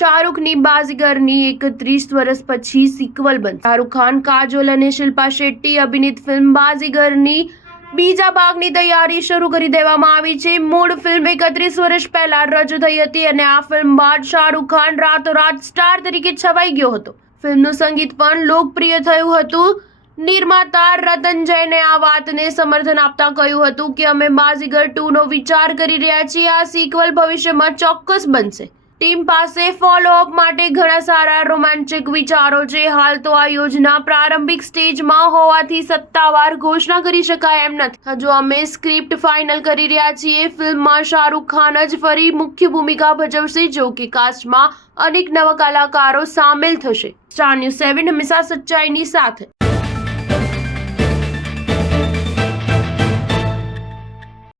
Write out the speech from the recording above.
શાહરૂખની બાઝીગરની 31 વર્ષ પછી સિક્વલ બનશે। શાહરૂખ ખાન, કાજોલ અને શિલ્પા શેટ્ટી અભિનીત ફિલ્મ બાઝીગરની બીજા ભાગની તૈયારી શરૂ કરી દેવામાં આવી છે। મૂળ ફિલ્મ 31 વર્ષ પહેલા રજૂ થઈ હતી અને આ ફિલ્મ બાદ શાહરૂખ ખાન રાતોરાત સ્ટાર તરીકે છવાઈ ગયો હતો। ફિલ્મનું સંગીત પણ લોકપ્રિય થયું હતું। નિર્માતા રતન જૈને આ વાતને સમર્થન આપતા કહ્યું હતું કે અમે બાઝીગર 2 નો વિચાર કરી રહ્યા છીએ। આ સિક્વલ ભવિષ્યમાં ચોક્કસ બનશે। ટીમ પાસે ફોલોઅપ માટે ઘણા સારા રોમાંચક વિચારો છે। હાલ તો આ યોજના પ્રારંભિક સ્ટેજમાં હોવાથી સત્તાવાર ઘોષણા કરી શકાય એમ નથી। હજુ અમે સ્ક્રિપ્ટ ફાઇનલ કરી રહ્યા છીએ। ફિલ્મમાં શાહરૂખ ખાન જ ફરી મુખ્ય ભૂમિકા ભજવશે, જો કે કાસ્ટમાં અનેક નવા કલાકારો સામેલ થશે। સ્ટાર ન્યૂઝ 7 હંમેશા સચ્ચાઈની સાથે।